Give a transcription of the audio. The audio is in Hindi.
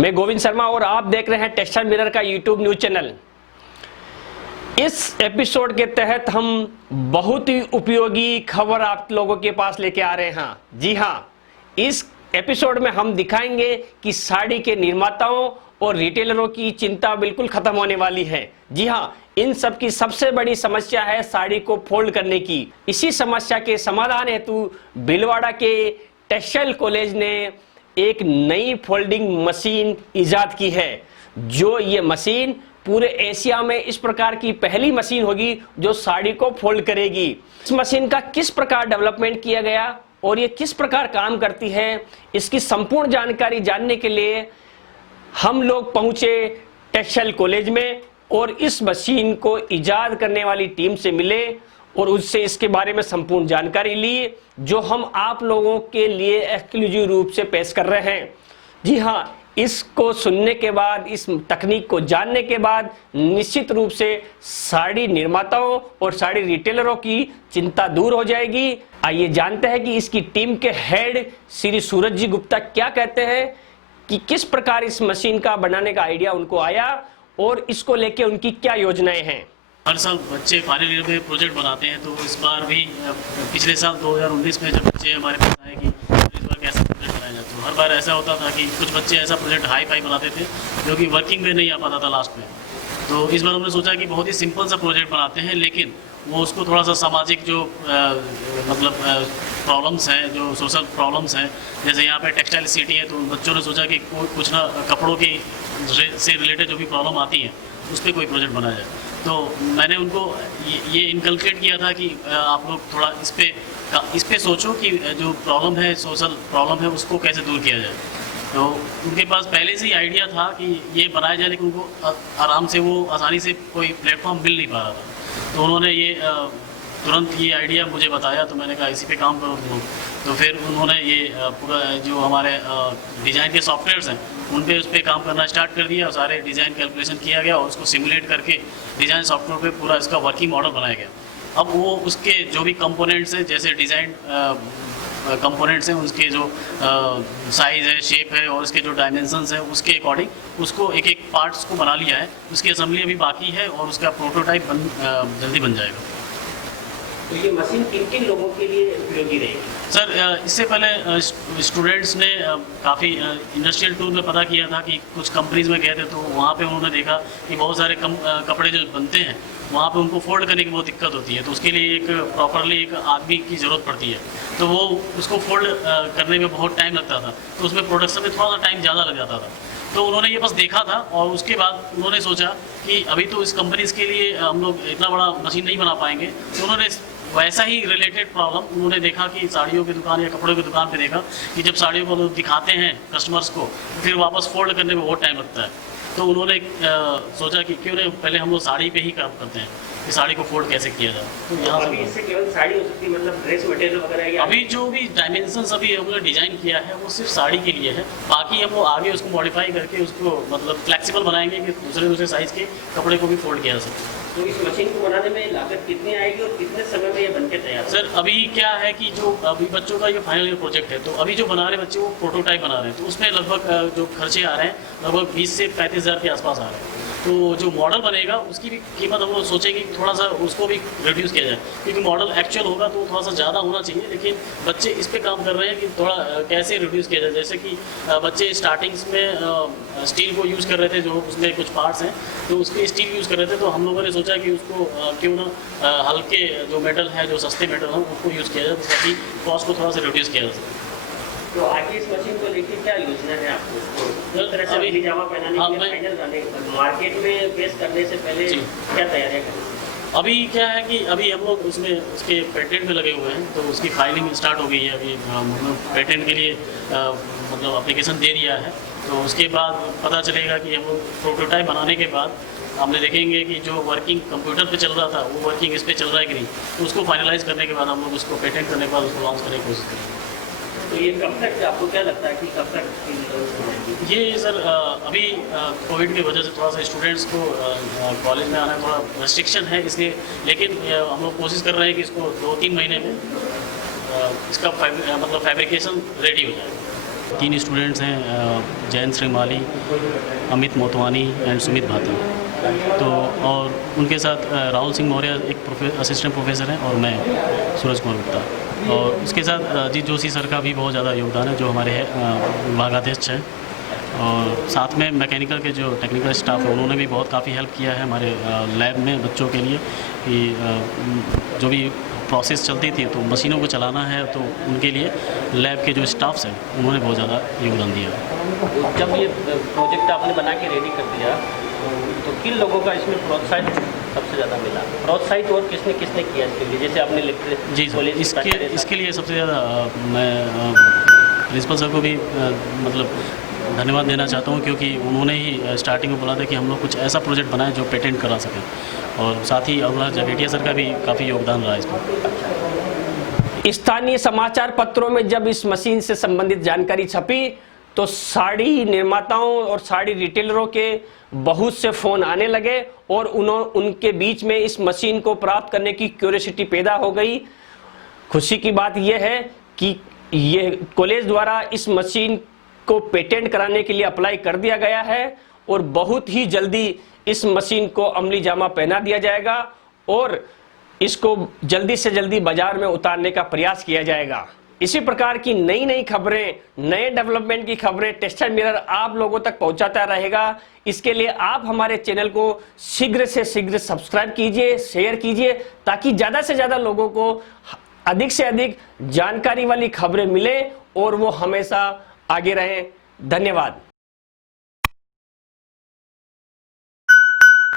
मैं गोविंद शर्मा और आप देख रहे हैं टेक्सटाइल मिरर का यूट्यूब न्यूज चैनल। इस एपिसोड के तहत हम बहुत ही उपयोगी खबर आप लोगों के पास लेके आ रहे हैं। जी हाँ, इस एपिसोड में हम दिखाएंगे कि साड़ी के निर्माताओं और रिटेलरों की चिंता बिल्कुल खत्म होने वाली है। जी हाँ, इन सब की सबसे बड़ी समस्या है साड़ी को फोल्ड करने की। इसी समस्या के समाधान हेतु भीलवाड़ा के टेक्सटाइल कॉलेज ने एक नई फोल्डिंग मशीन इजाद की है। जो ये मशीन पूरे एशिया में इस प्रकार की पहली मशीन होगी जो साड़ी को फोल्ड करेगी। इस मशीन का किस प्रकार डेवलपमेंट किया गया और ये किस प्रकार काम करती है, इसकी संपूर्ण जानकारी जानने के लिए हम लोग पहुंचे टेक्सटाइल कॉलेज में और इस मशीन को इजाद करने वाली टीम से मिले और उससे इसके बारे में संपूर्ण जानकारी ली, जो हम आप लोगों के लिए एक्सक्लूसिव रूप से पेश कर रहे हैं। जी हाँ, इसको सुनने के बाद, इस तकनीक को जानने के बाद निश्चित रूप से साड़ी निर्माताओं और साड़ी रिटेलरों की चिंता दूर हो जाएगी। आइए जानते हैं कि इसकी टीम के हेड श्री सूरज जी गुप्ता क्या कहते हैं कि किस प्रकार इस मशीन का बनाने का आइडिया उनको आया और इसको लेके उनकी क्या योजनाएं हैं। हर साल बच्चे फाइनल ईयर में प्रोजेक्ट बनाते हैं, तो इस बार भी पिछले साल 2019 में जब बच्चे हमारे पास आए कि इस बार कैसा प्रोजेक्ट बनाया जाए, तो हर बार ऐसा होता था कि कुछ बच्चे ऐसा प्रोजेक्ट हाई फाई बनाते थे जो कि वर्किंग में नहीं आ पाता था लास्ट में। तो इस बार हमने सोचा कि बहुत ही सिंपल सा प्रोजेक्ट बनाते हैं, लेकिन वो उसको थोड़ा सा सामाजिक जो प्रॉब्लम्स हैं, जो सोशल प्रॉब्लम्स हैं, जैसे यहाँ पे टेक्सटाइल सिटी है, तो बच्चों ने सोचा कि कुछ ना कपड़ों की से रिलेटेड जो भी प्रॉब्लम आती है उस पर कोई प्रोजेक्ट बनाया जाए। तो मैंने उनको ये इनकलकेट किया था कि आप लोग थोड़ा इस पे सोचो कि जो प्रॉब्लम है, सोशल प्रॉब्लम है, उसको कैसे दूर किया जाए। तो उनके पास पहले से ही आइडिया था कि ये बनाया जाए, लेकिन उनको आराम से वो आसानी से कोई प्लेटफॉर्म मिल नहीं पा रहा था। तो उन्होंने ये तुरंत ये आइडिया मुझे बताया, तो मैंने कहा इसी पे काम करो तुम। तो फिर उन्होंने ये पूरा जो हमारे डिज़ाइन के सॉफ्टवेयर्स हैं उन पे उस पर काम करना स्टार्ट कर दिया और सारे डिज़ाइन कैलकुलेशन किया गया और उसको सिमुलेट करके डिज़ाइन सॉफ्टवेयर पे पूरा इसका वर्किंग मॉडल बनाया गया। अब वो उसके जो भी कंपोनेंट्स हैं, जैसे डिज़ाइन कंपोनेंट्स हैं, उसके जो साइज़ है, शेप है और उसके जो डायमेंशंस हैं, उसके अकॉर्डिंग उसको एक एक पार्ट्स को बना लिया है। उसकी असेंबली अभी बाकी है और उसका प्रोटोटाइप जल्दी बन जाएगा। तो ये मशीन किन किन लोगों के लिए उपयोगी रहेगी? सर, इससे पहले स्टूडेंट्स ने काफ़ी इंडस्ट्रियल टूर में पता किया था कि कुछ कंपनीज में गए थे, तो वहाँ पे उन्होंने देखा कि बहुत सारे कपड़े जो बनते हैं वहाँ पे उनको फोल्ड करने की बहुत दिक्कत होती है। तो उसके लिए एक प्रॉपरली एक आदमी की ज़रूरत पड़ती है, तो वो उसको फोल्ड करने में बहुत टाइम लगता था, तो उसमें प्रोडक्शन में थोड़ा सा टाइम ज़्यादा लग जाता था। तो उन्होंने ये बस देखा था और उसके बाद उन्होंने सोचा कि अभी तो इस कंपनीज़ के लिए हम लोग इतना बड़ा मशीन नहीं बना पाएंगे। तो उन्होंने वैसा ही रिलेटेड प्रॉब्लम उन्होंने देखा कि साड़ियों की दुकान या कपड़ों की दुकान पे देखा कि जब साड़ियों को लोग दिखाते हैं कस्टमर्स को, फिर वापस फोल्ड करने में बहुत टाइम लगता है। तो उन्होंने सोचा कि क्यों नहीं पहले हम लोग साड़ी पे ही काम करते हैं कि साड़ी को फोल्ड कैसे किया जाए। तो यहाँ अभी इससे केवल साड़ी हो सकती है, मतलब ड्रेस मटेरियल वगैरह? अभी जो भी डायमेंशंस अभी हमने डिज़ाइन किया है वो सिर्फ साड़ी के लिए है। बाकी हम लोग आगे उसको मॉडिफाई करके उसको मतलब फ्लेक्सिबल बनाएंगे कि दूसरे साइज़ के कपड़े को भी फोल्ड किया जा सके। तो इस मशीन को बनाने में लागत कितनी आएगी और कितने समय में ये बनके तैयार? सर, अभी क्या है कि जो अभी बच्चों का ये फाइनल ईयर प्रोजेक्ट है, तो अभी जो बना रहे बच्चे वो प्रोटोटाइप बना रहे हैं, तो उसमें लगभग जो खर्चे आ रहे हैं लगभग 20 से 35 हज़ार के आसपास आ रहे हैं। तो जो मॉडल बनेगा उसकी भी कीमत हम लोग सोचेंगे कि थोड़ा सा उसको भी रिड्यूस किया जाए, क्योंकि मॉडल एक्चुअल होगा तो थोड़ा सा ज़्यादा होना चाहिए, लेकिन बच्चे इस पे काम कर रहे हैं कि थोड़ा कैसे रिड्यूस किया जाए। जैसे कि बच्चे स्टार्टिंग्स में स्टील को यूज़ कर रहे थे, जो उसमें कुछ पार्ट्स हैं तो उसके स्टील यूज़ कर रहे थे, तो हम लोगों ने सोचा कि उसको क्यों ना हल्के जो मेटल है, जो सस्ते मेटल हैं उसको यूज़ किया जाए ताकि कॉस्ट को थोड़ा सा रिड्यूस किया जा सके। तो आगे इस मशीन को लेकर क्या योजना है आपको? जिस तरह से अभी जामा पहनाने के लिए फाइनल जाने मार्केट में पेश करने से पहले क्या तैयारियां करें? अभी क्या है कि अभी हम लोग उसमें उसके पेटेंट में लगे हुए हैं, तो उसकी फाइलिंग स्टार्ट हो गई है। अभी पेटेंट के लिए मतलब एप्लीकेशन दे दिया है, तो उसके बाद पता चलेगा कि हम लोग प्रोटोटाइप बनाने के बाद हमने देखेंगे कि जो वर्किंग कंप्यूटर पे चल रहा था वो वर्किंग इस पे चल रहा है कि नहीं, तो उसको फाइनलाइज करने के बाद हम लोग उसको पेटेंट करने के बाद उसको लॉन्च करने की कोशिश करेंगे। तो ये कब तक, आपको क्या लगता है कि कब तक ये सर अभी कोविड की वजह से थोड़ा सा स्टूडेंट्स को कॉलेज में आना थोड़ा रेस्ट्रिक्शन है, इसलिए, लेकिन हम लोग कोशिश कर रहे हैं कि इसको 2-3 महीने में इसका मतलब फैब्रिकेशन रेडी हो जाए। 3 स्टूडेंट्स हैं, जयंत श्रीमाली, अमित मोतवानी एंड सुमित भाती। तो और उनके साथ राहुल सिंह मौर्य एक असिस्टेंट प्रोफेसर हैं और मैं सूरज कुमार गुप्ता। और उसके साथ अजीत जोशी सर का भी बहुत ज़्यादा योगदान है, जो हमारे विभागाध्यक्ष हैं। और साथ में मैकेनिकल के जो टेक्निकल स्टाफ है उन्होंने भी बहुत काफ़ी हेल्प किया है हमारे लैब में बच्चों के लिए, कि जो भी प्रोसेस चलती थी तो मशीनों को चलाना है, तो उनके लिए लैब के जो स्टाफ्स हैं उन्होंने बहुत ज़्यादा योगदान दिया। जब ये प्रोजेक्ट आपने बना के रेडी कर दिया तो किन लोगों का इसमें प्रोत्साहित सबसे ज़्यादा मिला? प्रोत्साहित और किसने किसने किया इसके लिए? जैसे आपने जी सर, इसके लिए सबसे ज़्यादा मैं प्रिंसिपल सर को भी मतलब धन्यवाद देना चाहता हूँ, क्योंकि उन्होंने ही स्टार्टिंग में बोला था कि हम लोग कुछ ऐसा प्रोजेक्ट बनाएं जो पेटेंट करा सकें। और साथ ही अब्दुल्ला जगेटिया सर का भी काफ़ी योगदान रहा इसमें। स्थानीय समाचार पत्रों में जब इस मशीन से संबंधित जानकारी छपी तो साड़ी निर्माताओं और साड़ी रिटेलरों के बहुत से फोन आने लगे और उनके बीच में इस मशीन को प्राप्त करने की क्यूरियोसिटी पैदा हो गई। खुशी की बात यह है कि ये कॉलेज द्वारा इस मशीन को पेटेंट कराने के लिए अप्लाई कर दिया गया है और बहुत ही जल्दी इस मशीन को अमली जामा पहना दिया जाएगा और इसको जल्दी से जल्दी बाजार में उतारने का प्रयास किया जाएगा। इसी प्रकार की नई नई खबरें, नए डेवलपमेंट की खबरें टेक्सटाइल मिरर आप लोगों तक पहुंचाता रहेगा। इसके लिए आप हमारे चैनल को शीघ्र से शीघ्र सब्सक्राइब कीजिए, शेयर कीजिए, ताकि ज्यादा से ज्यादा लोगों को अधिक से अधिक जानकारी वाली खबरें मिले और वो हमेशा आगे रहें। धन्यवाद।